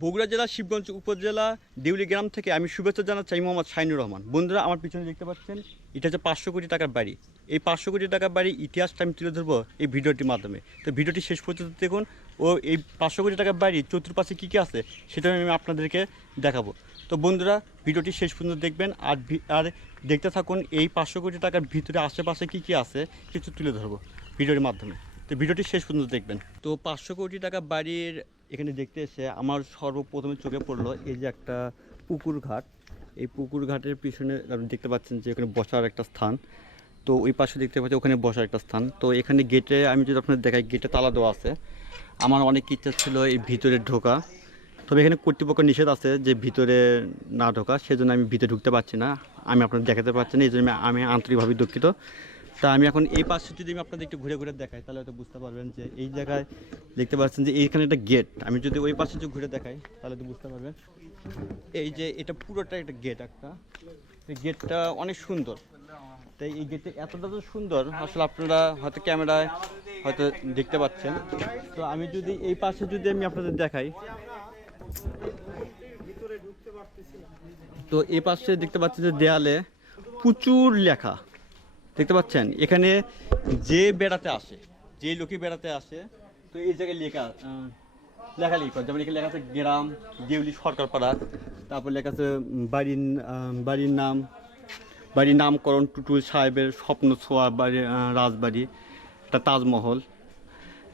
বগুড়া জেলা, শিবগঞ্জ উপজেলা, দেউলি গ্রাম থেকে আমি শুভেচ্ছা জানাচ্ছি, আমি মোহাম্মদ শাইনুর রহমান। বন্ধুরা, আমার পিছনে দেখতে পাচ্ছেন, এটা হচ্ছে পাঁচশো কোটি টাকার বাড়ি। এই পাঁচশো কোটি টাকার বাড়ি ইতিহাসটা আমি তুলে ধরবো এই ভিডিওটির মাধ্যমে। তো ভিডিওটি শেষ পর্যন্ত দেখুন ও এই পাঁচশো কোটি টাকার বাড়ি চতুর্পাশে কী কী আছে, সেটা আমি আপনাদেরকে দেখাবো। তো বন্ধুরা, ভিডিওটি শেষ পর্যন্ত দেখবেন আর আর দেখতে থাকুন এই পাঁচশো কোটি টাকার ভিতরে আশেপাশে কী কী আছে, কিছু তুলে ধরবো ভিডিওর মাধ্যমে। তো ভিডিওটি শেষ পর্যন্ত দেখবেন। তো পাঁচশো কোটি টাকা বাড়ির এখানে দেখতে এসে আমার সর্বপ্রথমে চোখে পড়ল এই যে একটা পুকুর ঘাট। এই পুকুর ঘাটের পিছনে আপনি দেখতে পাচ্ছেন যে এখানে বসার একটা স্থান। তো ওই পাশে দেখতে পাচ্ছি ওখানে বসার একটা স্থান। তো এখানে গেটে আমি যদি আপনাদের দেখাই, গেটে তালা দেওয়া আছে। আমার অনেক ইচ্ছা ছিল এই ভিতরে ঢোকা। তবে এখানে কর্তৃপক্ষ নিষেধ আছে যে ভিতরে না ঢোকা, সেজন্য আমি ভিতরে ঢুকতে পারছি না। আমি আপনাদের দেখাতে পারছি না, এই জন্য আমি আন্তরিকভাবে দুঃখিত। তা আমি এখন এই পাশে যদি আমি আপনাদের একটু ঘুরে ঘুরে দেখাই, তাহলে হয়তো বুঝতে পারবেন যে এই জায়গায় দেখতে পাচ্ছেন যে এইখানে একটা গেট আমি যদি ওই পাশে যদি ঘুরে দেখাই, তাহলে তো বুঝতে পারবেন। এই যে এটা পুরোটা একটা গেট একটা। এই গেটটা অনেক সুন্দর। তাই এই গেটটা এতটা তো সুন্দর, আসলে আপনারা হয়তো ক্যামেরায় হয়তো দেখতে পাচ্ছেন। তো আমি যদি এই পাশে যদি আমি আপনাদের দেখাই, তো এই পাশে দেখতে পাচ্ছেন যে দেয়ালে প্রচুর লেখা। দেখতে পাচ্ছেন? এখানে যে বেড়াতে আসে, যে লোকে বেড়াতে আসে, তো এই জায়গায় লেখা লেখালেখি করে। যেমন এখানে লেখা আছে গ্রাম, দেউলি সরকার পাড়া তারপর লেখা আছে বাড়ির বাড়ির নাম, বাড়ির নামকরণ, টুটুল সাহেবের স্বপ্ন ছোঁয়া বাড়ি রাজবাড়ি, একটা তাজমহল।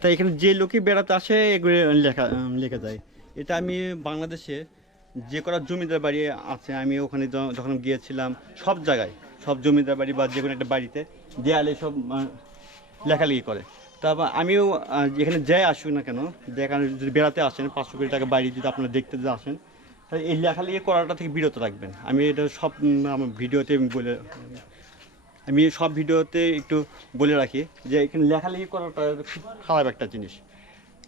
তাই এখানে যে লোকই বেড়াতে আসে, এগুলো লেখা লেখা যায়। এটা আমি বাংলাদেশে যে কটা জমিদার বাড়ি আছে, আমি ওখানে যখন গিয়েছিলাম, সব জায়গায় সব জমিদার বাড়ি বা যে কোনো একটা বাড়িতে দেয়ালে সব লেখালেখি করে। তারপর আমিও যেখানে যাই আসুক না কেন যেখানে যদি বেড়াতে আসেন, পাঁচশো কোটি টাকা বাড়ি যদি আপনারা দেখতে যদি আসেন তাহলে এই লেখালেখি করাটা থেকে বিরত রাখবেন। আমি এটা সব আমার ভিডিওতে বলে, আমি সব ভিডিওতে একটু বলে রাখি যে এখানে লেখালেখি করাটা খুব খারাপ একটা জিনিস।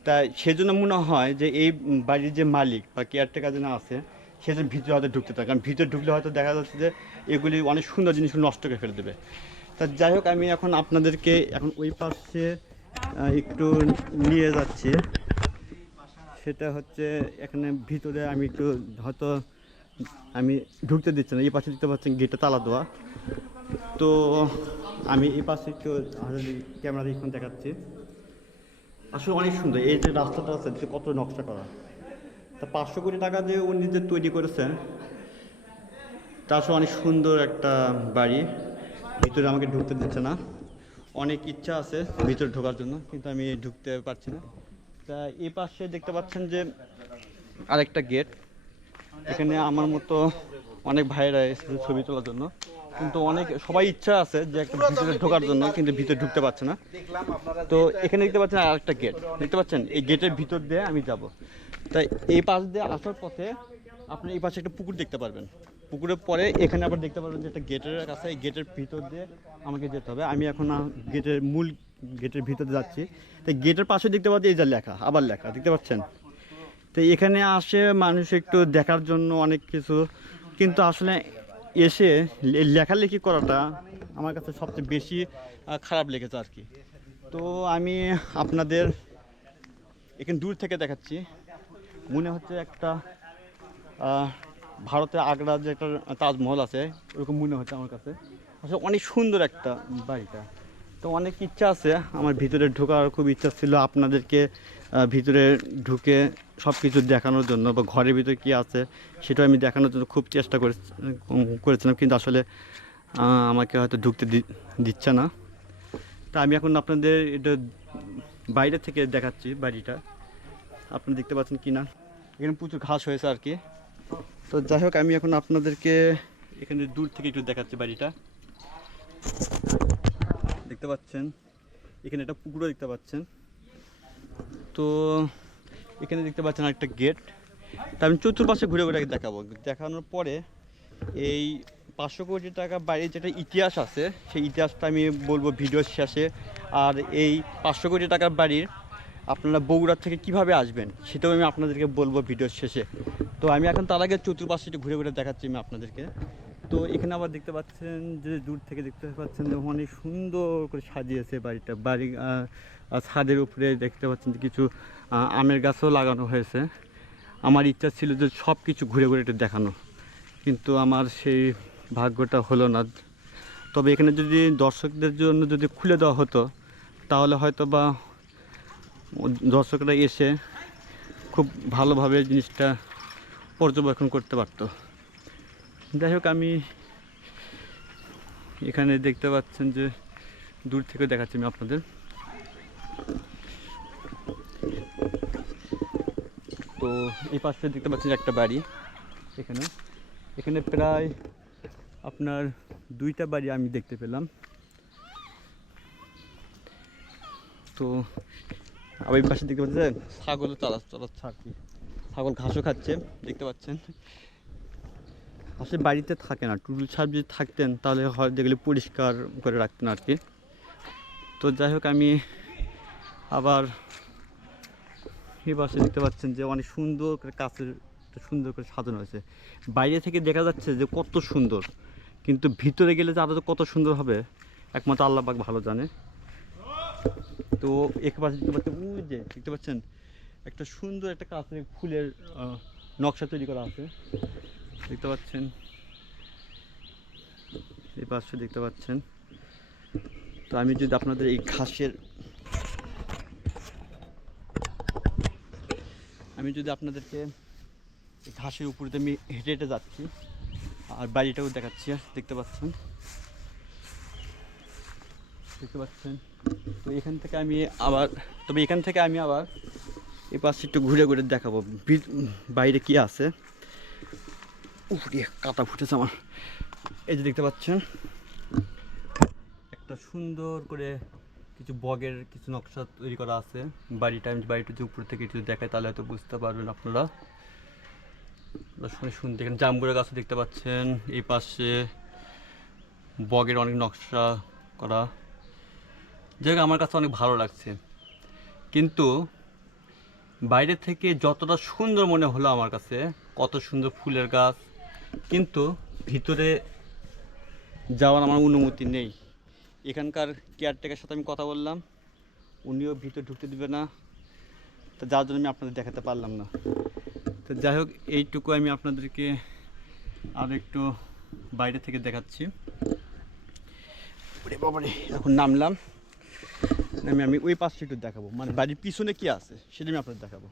তাই সেজন্য মনে হয় যে এই বাড়ির যে মালিক বা কেয়ারটেকার যেন আছে সে যেন ভিতরে হয়তো ঢুকতে থাকে কারণ ভিতরে ঢুকলে হয়তো দেখা যাচ্ছে যে এগুলি অনেক সুন্দর জিনিসগুলো নষ্ট করে ফেলে দেবে। তা যাই হোক, আমি এখন আপনাদেরকে এখন ওই পাশে একটু নিয়ে যাচ্ছি। সেটা হচ্ছে এখানে ভিতরে আমি একটু হয়তো আমি ঢুকতে দিচ্ছি না। এই পাশে দেখতে পাচ্ছেন গেটে তালা দেওয়া। তো আমি এই পাশে একটু ক্যামেরা দিয়ে দেখাচ্ছি। আসলে অনেক সুন্দর। এই যে রাস্তাটা আছে কত নকশা করা। তা পাঁচশো কোটি টাকা দিয়ে উনি যে তৈরি করেছেন, তা আসলে অনেক সুন্দর একটা বাড়ি। ভিতরে আমাকে ঢুকতে দিচ্ছে না। অনেক ইচ্ছা আছে ভিতরে ঢোকার জন্য, কিন্তু আমি ঢুকতে পারছি না। তা এই পাশে দেখতে পাচ্ছেন যে আরেকটা গেট। এখানে আমার মতো অনেক ভাইরা এসেছে ছবি তোলার জন্য। কিন্তু অনেক, সবাই ইচ্ছা আছে যে একটা ভিতরে ঢোকার জন্য, কিন্তু ভিতরে ঢুকতে পারছে না। তো এখানে দেখতে পাচ্ছেন আর একটা গেট। দেখতে পাচ্ছেন? এই গেটের ভিতর দিয়ে আমি যাব। তাই এই পাশ দিয়ে আসার পথে আপনি এই পাশে একটা পুকুর দেখতে পারবেন। পুকুরের পরে এখানে আবার দেখতে পারবেন যে একটা গেটের কাছে, এই গেটের ভিতর দিয়ে আমাকে যেতে হবে। আমি এখন গেটের মূল গেটের ভিতরে যাচ্ছি। তো গেটের পাশে দেখতে পাচ্ছি এই যে লেখা, আবার লেখা, দেখতে পাচ্ছেন? তো এখানে আসে মানুষ একটু দেখার জন্য অনেক কিছু। কিন্তু আসলে এসে লেখালেখি করাটা আমার কাছে সবচেয়ে বেশি খারাপ লেগেছে আর কি। তো আমি আপনাদের এখানে দূর থেকে দেখাচ্ছি। মনে হচ্ছে একটা আহ, ভারতের আগ্রার যে একটা তাজমহল আছে ওরকম মনে হচ্ছে আমার কাছে। আসলে অনেক সুন্দর একটা বাড়িটা। তো অনেক ইচ্ছা আছে আমার ভিতরে ঢোকার খুব ইচ্ছা ছিল আপনাদেরকে ভিতরে ঢুকে সব কিছু দেখানোর জন্য বা ঘরের ভিতরে কী আছে সেটা আমি দেখানোর জন্য খুব চেষ্টা করে করেছিলাম কিন্তু আসলে আমাকে হয়তো ঢুকতে দিচ্ছে না। তা আমি এখন আপনাদের এটা বাইরে থেকে দেখাচ্ছি বাড়িটা। আপনারা দেখতে পাচ্ছেন কি না? এখানে প্রচুর ঘাস হয়েছে আর কি। তো যাই হোক, আমি এখন আপনাদেরকে এখানে দূর থেকে একটু দেখাচ্ছি বাড়িটা। দেখতে পাচ্ছেন? এখানে একটা পুকুরও দেখতে পাচ্ছেন। তো এখানে দেখতে পাচ্ছেন একটা গেট। তা আমি চতুর্পাশে ঘুরে ঘুরে দেখাবো। দেখানোর পরে এই পাঁচশো কোটি টাকা বাড়ির যেটা ইতিহাস আছে, সেই ইতিহাসটা আমি বলব ভিডিওর শেষে। আর এই পাঁচশো কোটি টাকার বাড়ির আপনারা বগুড়ার থেকে কীভাবে আসবেন, সেটাও আমি আপনাদেরকে বলব ভিডিওর শেষে। তো আমি এখন তার আগে চতুর্পাশে একটু ঘুরে ঘুরে দেখাচ্ছি আমি আপনাদেরকে। তো এখানে আবার দেখতে পাচ্ছেন যে দূর থেকে দেখতে পাচ্ছেন যে অনেক সুন্দর করে সাজিয়েছে বাড়িটা। বাড়ি ছাদের উপরে দেখতে পাচ্ছেন যে কিছু আমের গাছও লাগানো হয়েছে। আমার ইচ্ছা ছিল যে সব কিছু ঘুরে ঘুরে একটু দেখানো, কিন্তু আমার সেই ভাগ্যটা হলো না। তবে এখানে যদি দর্শকদের জন্য যদি খুলে দেওয়া হতো, তাহলে হয়তো বা দর্শকরা এসে খুব ভালোভাবে জিনিসটা পর্যবেক্ষণ করতে পারতো। যাই হোক, আমি এখানে দেখতে পাচ্ছেন যে দূর থেকে দেখাচ্ছি আমি আপনাদের। তো এই পাশে দেখতে পাচ্ছেন একটা বাড়ি এখানে। এখানে প্রায় আপনার দুইটা বাড়ি আমি দেখতে পেলাম। তো আবার এই পাশে দেখতে পাচ্ছেন? ছাগল চলা চলাচ্ছে আর কি ছাগল ঘাসও খাচ্ছে দেখতে পাচ্ছেন। আসলে বাড়িতে থাকে না টুটুল সাহেব যদি থাকতেন তাহলে হয় যেগুলি পরিষ্কার করে রাখতেন আর কি। তো যাই হোক আমি আবার এই পাশে দেখতে পাচ্ছেন যে অনেক সুন্দর করে কাছের সুন্দর করে সাজানো হয়েছে। বাইরে থেকে দেখা যাচ্ছে যে কত সুন্দর কিন্তু ভিতরে গেলে যে আরও কত সুন্দর হবে একমাত্র আল্লাহ পাক ভালো জানে। তো এক পাশে দেখতে পাচ্ছেন, ওই যে দেখতে পাচ্ছেন, একটা সুন্দর একটা কাছে ফুলের নকশা তৈরি করা আছে। দেখতে পাচ্ছেন, এই পাশে দেখতে পাচ্ছেন। তো আমি যদি আপনাদের এই ঘাসের, আমি যদি আপনাদেরকে ঘাসের উপরে আমি হেঁটে হেঁটে যাচ্ছি, আর বাড়িটাও দেখাচ্ছি, দেখতে পাচ্ছেন। দেখতে পাচ্ছেন। তো এখান থেকে আমি আবার তবে এখান থেকে আমি আবার এই পাশে একটু ঘুরে ঘুরে দেখাবো বাইরে কি আছে। উফরে কাটা ফুটেছে আমার। এই যে দেখতে পাচ্ছেন। একটা সুন্দর করে কিছু বগের কিছু নকশা তৈরি করা আছে। বাড়িটা আমি বাড়িটা যদি উপর থেকে একটু দেখায়, তাহলে হয়তো বুঝতে পারবেন আপনারা। শুনে শুনতে এখানে জাম্বুরা গাছও দেখতে পাচ্ছেন। এই পাশে বগের অনেক নকশা করা যাই হোক, আমার কাছে অনেক ভালো লাগছে। কিন্তু বাইরে থেকে যতটা সুন্দর মনে হলো আমার কাছে কত সুন্দর ফুলের গাছ কিন্তু ভিতরে যাওয়ার আমার অনুমতি নেই। এখানকার কেয়ারটেকার সাথে আমি কথা বললাম উনিও ভিতরে ঢুকতে দিবে না তো যার জন্য আমি আপনাদের দেখাতে পারলাম না। তো যাই হোক এইটুকু আমি আপনাদেরকে আর একটু বাইরে থেকে দেখাচ্ছি। বাবারে। এখন নামলাম। আমি আমি ওই পাশটা একটু দেখাবো। মানে বাড়ির পিছনে কি আছে, সেটা আমি আপনাদের দেখাবো।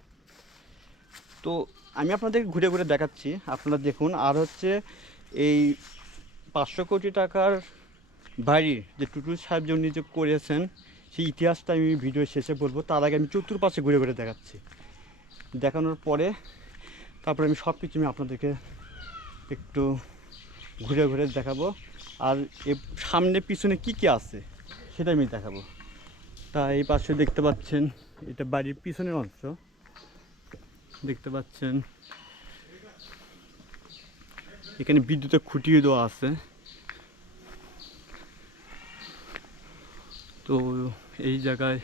তো আমি আপনাদেরকে ঘুরে ঘুরে দেখাচ্ছি। আপনারা দেখুন, আর হচ্ছে এই পাঁচশো কোটি টাকার বাড়ির যে টুটুল সাহেব যে উনি যে করেছেন, সেই ইতিহাসটা আমি ভিডিও শেষে বলব। তার আগে আমি চতুর্পাশে ঘুরে ঘুরে দেখাচ্ছি। দেখানোর পরে তারপরে আমি সব কিছু আমি আপনাদেরকে একটু ঘুরে ঘুরে দেখাবো। আর এ সামনে পিছনে কি কি আছে, সেটা আমি দেখাবো। তা এই পাশে দেখতে পাচ্ছেন, এটা বাড়ির পিছনের অংশ। দেখতে পাচ্ছেন, এখানে বিদ্যুতের খুঁটিয়ে দেওয়া আছে। তো এই জায়গায়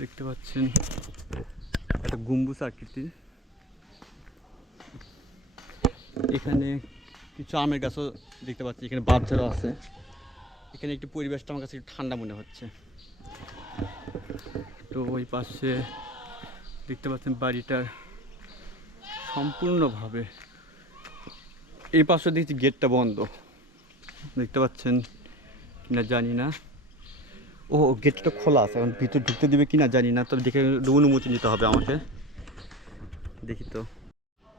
দেখতে পাচ্ছেন, একটা গম্বুজ আকৃতির এখানে কিছু আমের গাছও দেখতে পাচ্ছি, এখানে বাচ্চারাও আছে। এখানে একটু পরিবেশটা আমার কাছে একটু ঠান্ডা মনে হচ্ছে। তো ওই পাশে দেখতে পাচ্ছেন বাড়িটার সম্পূর্ণভাবে এই পাশে দেখছি গেটটা বন্ধ। দেখতে পাচ্ছেন কিনা জানি না। ও গেটটা খোলা আছে, এখন ভিতরে ঢুকতে দিবে কিনা জানি না, তবে দেখে অনুমতি নিতে হবে আমাকে। দেখি তো।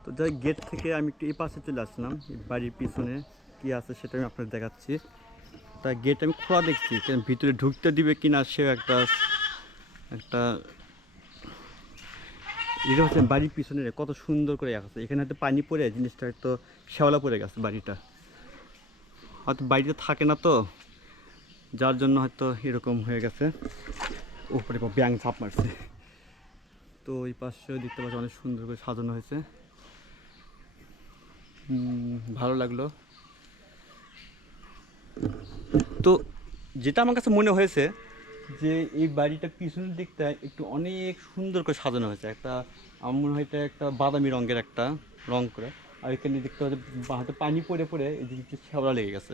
তো যাই গেট থেকে আমি একটু এই পাশে চলে আসলাম বাড়ির পিছনে কি আছে সেটা আমি আপনাদের দেখাচ্ছি। তা গেট আমি খোলা দেখছি ভিতরে ঢুকতে দিবে কিনা সে একটা একটা এটা হচ্ছে বাড়ির পিছনে কত সুন্দর করে আছে এখানে হয়তো পানি পড়ে, জিনিসটা হয়তো শ্যাওলা পড়ে গেছে বাড়িটা। হয়তো বাড়িতে থাকে না তো, যার জন্য হয়তো এরকম হয়ে গেছে। উপরে ব্যাং ছাপ মারছে। তো ওই পাশেও দেখতে পাচ্ছি অনেক সুন্দর করে সাজানো হয়েছে। ভালো লাগল। তো যেটা আমার কাছে মনে হয়েছে যে এই বাড়িটা পিছনের দিকটা একটু অনেক সুন্দর করে সাজানো হয়েছে। একটা আমার মনে হয় একটা বাদামি রঙের একটা রং করে। আর এখানে দেখতে পাচ্ছি হাতে পানি পড়ে পড়ে এই যে একটু শ্যাওলা লেগে গেছে।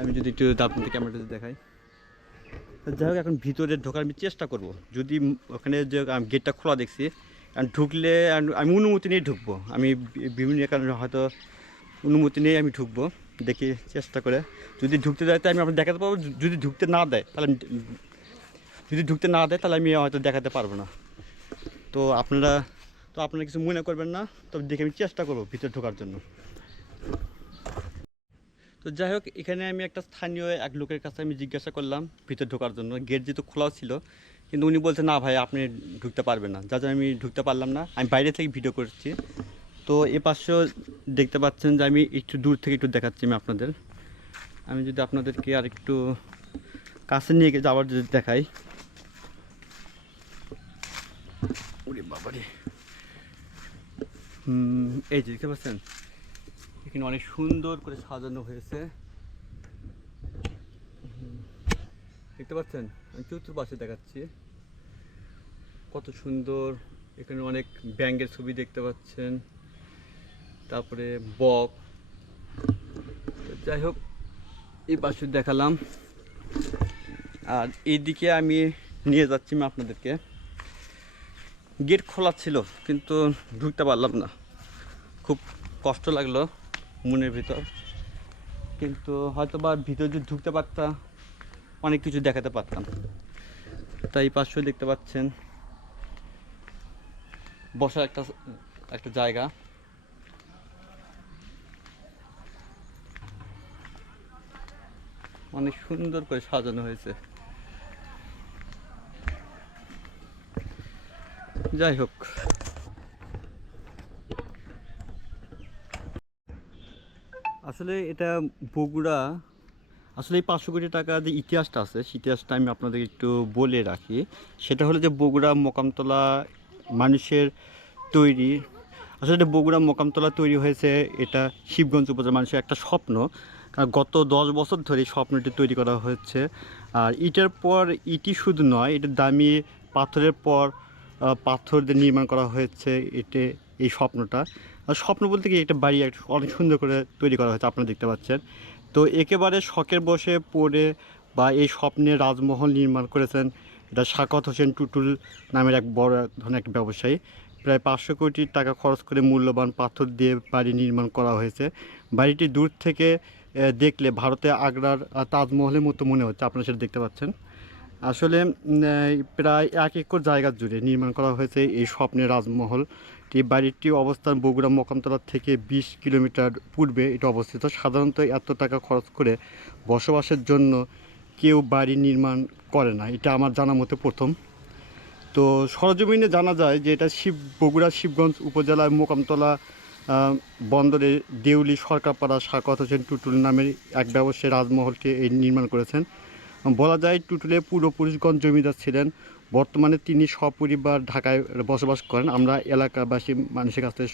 আমি যদি একটু আপনাদের ক্যামেরাতে দেখাই। যাই হোক, এখন ভিতরে ঢোকার আমি চেষ্টা করব। যদি ওখানে যে গেটটা খোলা দেখছি কারণ ঢুকলে আমি অনুমতি নিয়ে ঢুকবো। আমি বিভিন্ন কারণে হয়তো অনুমতি নিয়ে আমি ঢুকবো। দেখি, চেষ্টা করে। যদি ঢুকতে দেয় তাই আমি আপনার দেখাতে পারব। যদি ঢুকতে না দেয়, তাহলে যদি ঢুকতে না দেয়, তাহলে আমি হয়তো দেখাতে পারব না। তো আপনারা তো আপনারা কিছু মনে করবেন না, তবে দেখে আমি চেষ্টা করব ভিতরে ঢোকার জন্য। তো যাই হোক, এখানে আমি একটা স্থানীয় এক লোকের কাছে আমি জিজ্ঞাসা করলাম ভিতরে ঢোকার জন্য। গেট যেহেতু খোলাও ছিল, কিন্তু উনি বলছে, না ভাই, আপনি ঢুকতে পারবেন না। যার জন্য আমি ঢুকতে পারলাম না। আমি বাইরে থেকে ভিডিও করছি। তো এ পাশেও দেখতে পাচ্ছেন যে আমি একটু দূর থেকে একটু দেখাচ্ছি আমি আপনাদের। আমি যদি আপনাদেরকে আর একটু কাছে নিয়ে যাওয়ার যদি দেখাই। ওরে বাবারে। হুম, এই যে দেখতে পাচ্ছেন? এখানে অনেক সুন্দর করে সাজানো হয়েছে। দেখতে পাচ্ছেন? আমি চতুর্পাশে দেখাচ্ছি। কত সুন্দর। এখানে অনেক ব্যাঙ্গের ছবি দেখতে পাচ্ছেন। তারপরে বক। যাই হোক, এই পাশে দেখালাম। আর এইদিকে আমি নিয়ে যাচ্ছি আমি আপনাদেরকে। গেট খোলা ছিল, কিন্তু ঢুকতে পারলাম না। খুব কষ্ট লাগল মনের ভিতর। কিন্তু হয়তো বা ভিতরে যদি ঢুকতে পারতাম অনেক কিছু দেখাতে পারতাম। তাই পাশেও দেখতে পাচ্ছেন, বসার একটা একটা জায়গা। অনেক সুন্দর করে সাজানো হয়েছে। যাই হোক। আসলে এটা বগুড়া, আসলে এই পাঁচশো কোটি টাকা যে ইতিহাসটা আছে ইতিহাসটা আমি আপনাদের একটু বলে রাখি। সেটা হলো যে বগুড়া মোকামতলা মানুষের তৈরি, আসলে বগুড়া মোকামতলা তৈরি হয়েছে এটা শিবগঞ্জ উপজেলার মানুষের একটা স্বপ্ন। গত দশ বছর ধরে স্বপ্নটি তৈরি করা হচ্ছে আর ইটের পর ইটি শুধু নয়, এটা দামি পাথরের পর পাথর দিয়ে নির্মাণ করা হয়েছে এতে এই স্বপ্নটা। আর স্বপ্ন বলতে কি একটা বাড়ি অনেক সুন্দর করে তৈরি করা হয়েছে, আপনারা দেখতে পাচ্ছেন। তো একেবারে শখের বসে পড়ে বা এই স্বপ্নে রাজমহল নির্মাণ করেছেন এটা শাকত হোসেন টুটুল নামের এক বড় ধরনের এক ব্যবসায়ী। প্রায় পাঁচশো কোটি টাকা খরচ করে মূল্যবান পাথর দিয়ে বাড়ি নির্মাণ করা হয়েছে। বাড়িটি দূর থেকে দেখলে ভারতে আগ্রার তাজমহলের মতো মনে হচ্ছে, আপনারা সেটা দেখতে পাচ্ছেন। আসলে প্রায় এক একর জায়গা জুড়ে নির্মাণ করা হয়েছে এই স্বপ্নের রাজমহল। এই বাড়িটি অবস্থান বগুড়া মোকামতলা থেকে বিশ কিলোমিটার পূর্বে এটা অবস্থিত। সাধারণত এত টাকা খরচ করে বসবাসের জন্য কেউ বাড়ি নির্মাণ করে না, এটা আমার জানা মতে প্রথম। তো সরজমিনে জানা যায় যে এটা শিব বগুড়া শিবগঞ্জ উপজেলার মোকামতলা বন্দরে দেউলি সরকারপাড়া শাকত হোসেন টুটুল নামের এক ব্যবসায়ী রাজমহলকে এই নির্মাণ করেছেন। বলা যায় টুটুলে পূর্বপুরুষগঞ্জ জমিদার ছিলেন। বর্তমানে তিনি সপরিবার ঢাকায় বসবাস করেন। আমরা এলাকাবাসী মানুষের কাছ থেকে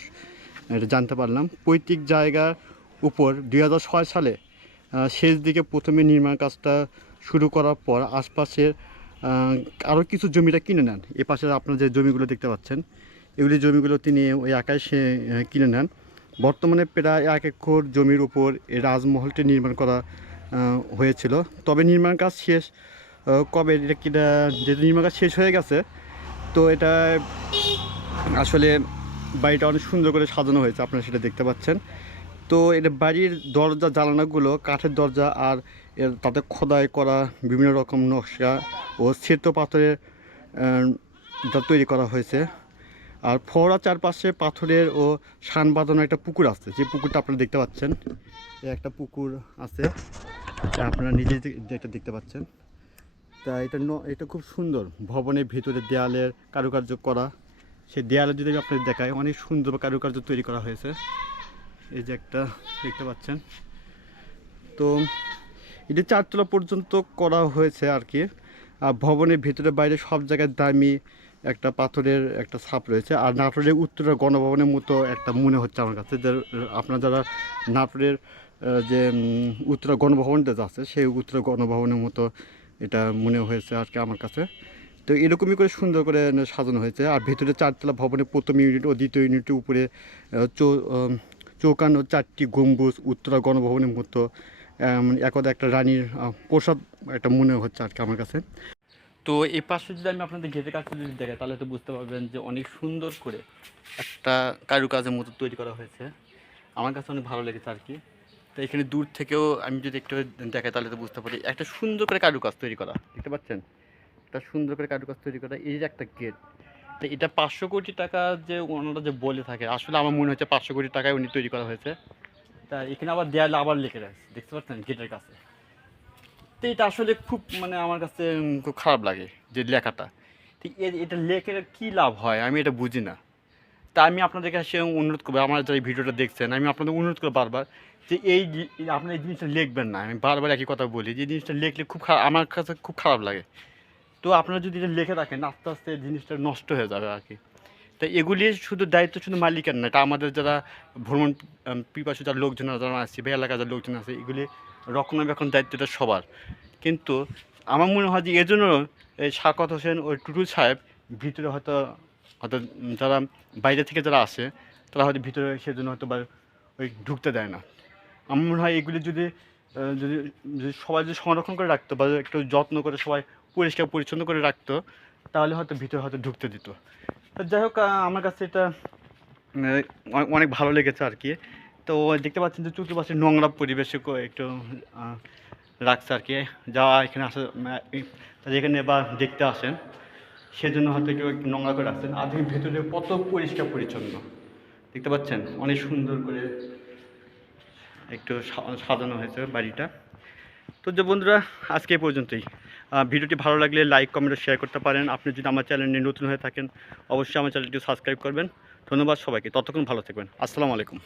জানতে পারলাম। পৈতৃক জায়গার উপর দু হাজার ছয় সালে শেষ দিকে প্রথমে নির্মাণ কাজটা শুরু করার পর আশপাশের আরও কিছু জমিটা কিনে নেন। এ পাশে আপনার যে জমিগুলো দেখতে পাচ্ছেন এগুলি জমিগুলো তিনি ওই একাই সে কিনে নেন। বর্তমানে প্রায় এক একর জমির উপর এই রাজমহলটি নির্মাণ করা হয়েছিল। তবে নির্মাণ কাজ শেষ কবে এটা কিনা যেহেতু নির্মাণ কাজ শেষ হয়ে গেছে, তো এটা আসলে বাড়িটা অনেক সুন্দর করে সাজানো হয়েছে, আপনারা সেটা দেখতে পাচ্ছেন। তো এটা বাড়ির দরজা, জানালাগুলো, কাঠের দরজা আর এর তাতে খোদাই করা বিভিন্ন রকম নকশা ও শ্বেত পাথরের তৈরি করা হয়েছে। আর ফোয়ারা চারপাশে পাথরের ও শান বাঁধানো একটা পুকুর আছে। যে পুকুরটা আপনারা দেখতে পাচ্ছেন এই একটা পুকুর আছে আপনারা নিজে যেটা দেখতে পাচ্ছেন। তা এটা এটা খুব সুন্দর, ভবনের ভিতরে দেয়ালের কারুকার্য করা। সেই দেয়ালে যদি আপনাদের দেখাই, অনেক সুন্দর কারুকার্য তৈরি করা হয়েছে। এই যে একটা, দেখতে পাচ্ছেন। তো এটি চারতলা পর্যন্ত করা হয়েছে আর কি। আর ভবনের ভিতরে বাইরে সব জায়গায় দামি একটা পাথরের একটা ছাপ রয়েছে। আর নাটোরের উত্তরা গণভবনের মতো একটা মনে হচ্ছে আমার কাছে যে, আপনার যারা নাটোরের যে উত্তরা গণভবনটা আছে, সেই উত্তরা গণভবনের মতো এটা মনে হয়েছে আর কি আমার কাছে। তো এরকমই করে সুন্দর করে সাজানো হয়েছে। আর ভিতরে চারতলা ভবনের প্রথম ইউনিট ও দ্বিতীয় ইউনিটের উপরে চৌ চৌকান্ন চারটি গম্বুজ উত্তরা গণভবনের মতো একদা একটা রানীর প্রসাদ একটা মনে হচ্ছে আর কি আমার কাছে। তো এই পাশে যদি আমি আপনাদের গেটের কাছে যদি দেখাই, তাহলে তো বুঝতে পারবেন যে অনেক সুন্দর করে একটা কারুকাজের মতো তৈরি করা হয়েছে। আমার কাছে অনেক ভালো লেগেছে আর কি। তো এখানে দূর থেকেও আমি যদি একটু দেখাই, তাহলে তো বুঝতে পারি। একটা সুন্দর করে কারুকাজ তৈরি করা, দেখতে পাচ্ছেন? একটা সুন্দর করে কারুকাজ তৈরি করা, এই যে একটা গেট তো এটা পাঁচশো কোটি টাকা যে ওনারা যে বলে থাকে, আসলে আমার মনে হচ্ছে পাঁচশো কোটি টাকায় উনি তৈরি করা হয়েছে। তা এখানে আবার দেয়ালে আবার লিখে রাখছে, দেখতে পাচ্ছেন গেটের কাছে? তো এটা আসলে খুব মানে আমার কাছে খুব খারাপ লাগে যে লেখাটা। এ- এটা লেখে কী লাভ হয় আমি এটা বুঝি না। তা আমি আপনাদের কাছে অনুরোধ করব আমার যারা ভিডিওটা দেখছেন, আমি আপনাদের অনুরোধ করব বারবার যে এই আপনার এই জিনিসটা লিখবেন না। আমি বারবার একই কথা বলি যে জিনিসটা লিখলে খুব খারাপ আমার কাছে খুব খারাপ লাগে। তো আপনারা যদি এটা লিখে রাখেন, আস্তে আস্তে জিনিসটা নষ্ট হয়ে যাবে আর কি। তো এগুলি শুধু দায়িত্ব শুধু মালিকের না, এটা আমাদের যারা ভ্রমণ পিপাসু যারা লোকজন যারা আসছে বা এলাকার যারা লোকজন আছে, এগুলি রক্ষণাবেক্ষণ দায়িত্বটা সবার। কিন্তু আমার মনে হয় যে এর জন্য এই শাকত হোসেন ওই টুটুল সাহেব ভিতরে হয়তো হয়তো যারা বাইরে থেকে যারা আসে, তারা হয়তো ভিতরে সেজন্য হয়তো বা ওই ঢুকতে দেয় না। আমার মনে হয় এগুলি যদি যদি সবাই যদি সংরক্ষণ করে রাখতো বা একটু যত্ন করে সবাই পরিষ্কার পরিচ্ছন্ন করে রাখতো তাহলে হয়তো ভিতরে হয়তো ঢুকতে দিত। তো যাই হোক আমার কাছে এটা অনেক- ভালো লেগেছে আর কি। তো দেখতে পাচ্ছেন যে চতুর্পাশে নোংরা পরিবেশে একটু রাখছে আর কি। যা এখানে আসে এখানে বা দেখতে আসেন। সেজন্য হয়তো একটু নোংরা করে রাখছেন। আর ভেতরে কত পরিষ্কার পরিচ্ছন্ন। দেখতে পাচ্ছেন? অনেক সুন্দর করে একটু সাজানো হয়েছে বাড়িটা। তো যে বন্ধুরা, আজকে পর্যন্তই। ভিডিওটি ভালো লাগলে লাইক কমেন্ট শেয়ার করতে পারেন। আপনি যদি আমার চ্যানেলে নতুন হয়ে থাকেন, অবশ্যই আমার চ্যানেলটি সাবস্ক্রাইব করবেন। ধন্যবাদ সবাইকে। ততক্ষণ ভালো থাকবেন। আসসালামু আলাইকুম।